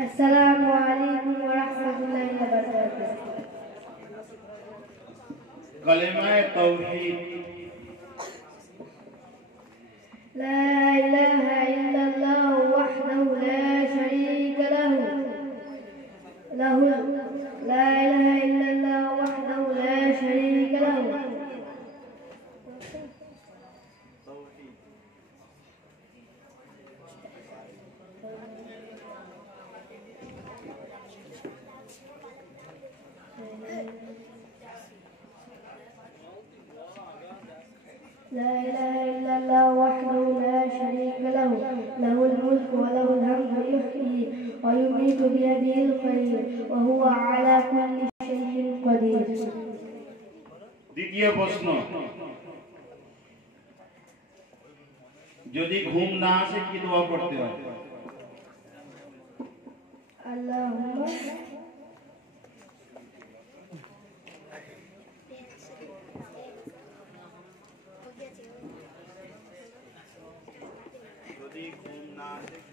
السلام عليكم ورحمة الله وبركاته. कलेमा तौहीद لا إله إلا الله وحده لا شريك له لا إله إلا الله وحده لا شريك له لا إله إلا الله وحده لا شريك له له الملك وله الحمد يحيي ويميت بيده الخير وهو على كل شيء قدير. দ্বিতীয় প্রশ্ন, যদি ঘুম না আসে কি দোয়া পড়তে হয়? আল্লাহুম্মা যদি ঘুম না আসে